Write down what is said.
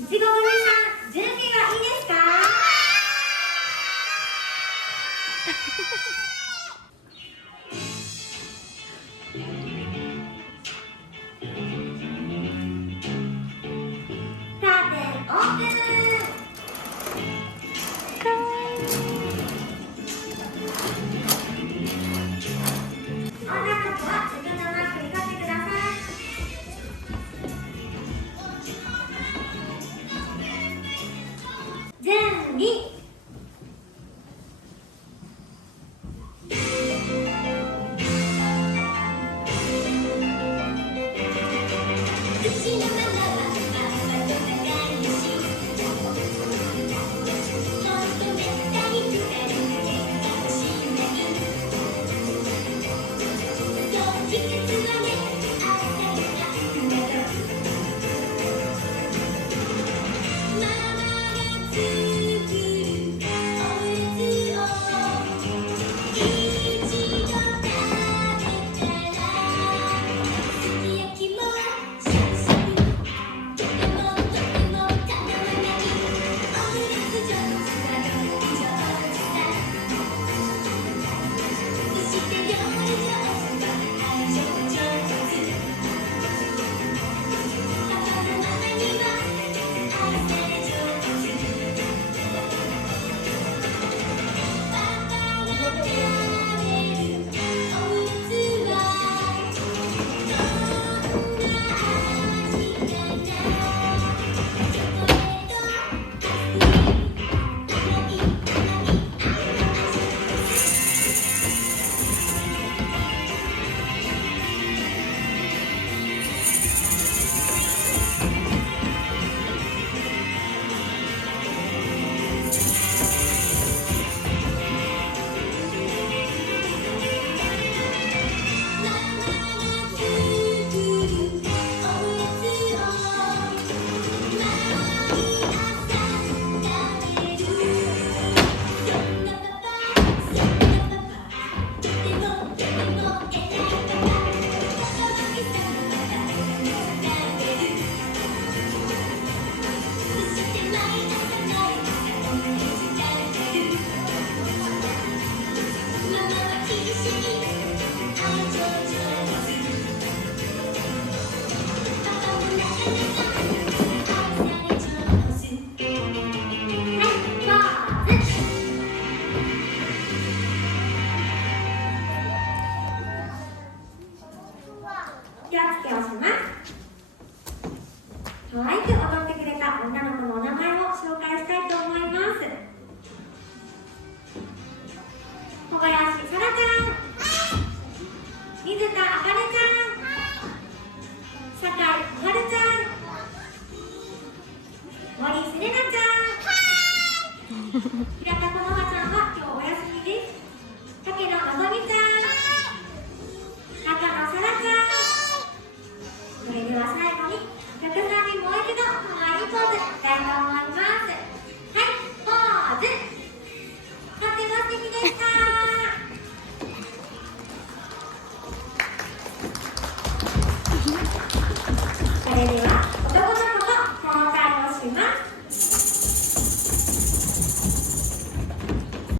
いちご組さん、準備はいいですか？カーテンオープン。女の子は自分のマークに取ってください。準備。気をつけをします。可愛く踊ってくれた女の子のお名前を紹介したいと思います。小林さらちゃん、水田あかねちゃん、酒井小春ちゃん、森すれなちゃん、平